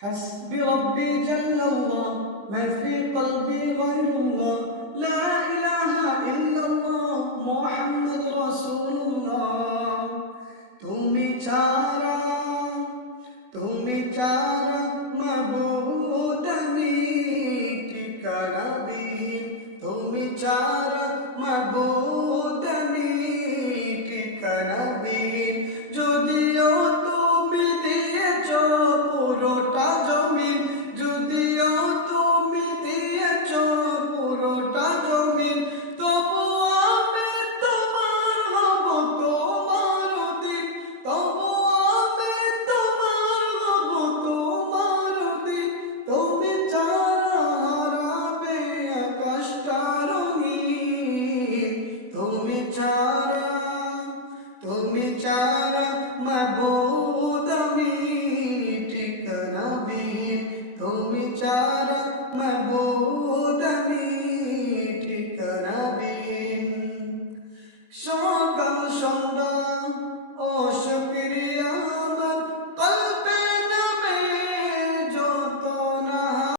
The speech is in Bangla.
حسبي ربي جل الله ما في قلبي غير الله لا إله إلا الله محمد رسول الله তুমি ছাড়া তুমি ছাড়া মাবুদ দিয়েছ পুরোটা জমিন যদিও তুমি দিয়েছ পুরোটা জমিন তবু আমি তোমার হব তোমার দিন তবু আমি তোমার হব তোমার দিন তুমি ছাড়া হারাবে আকাশটা রঙিন তুমি ছাড়া তুমি ছাড়া মাবুদ ছাড়া মাবুদ আমি ঠিকানা বিহীন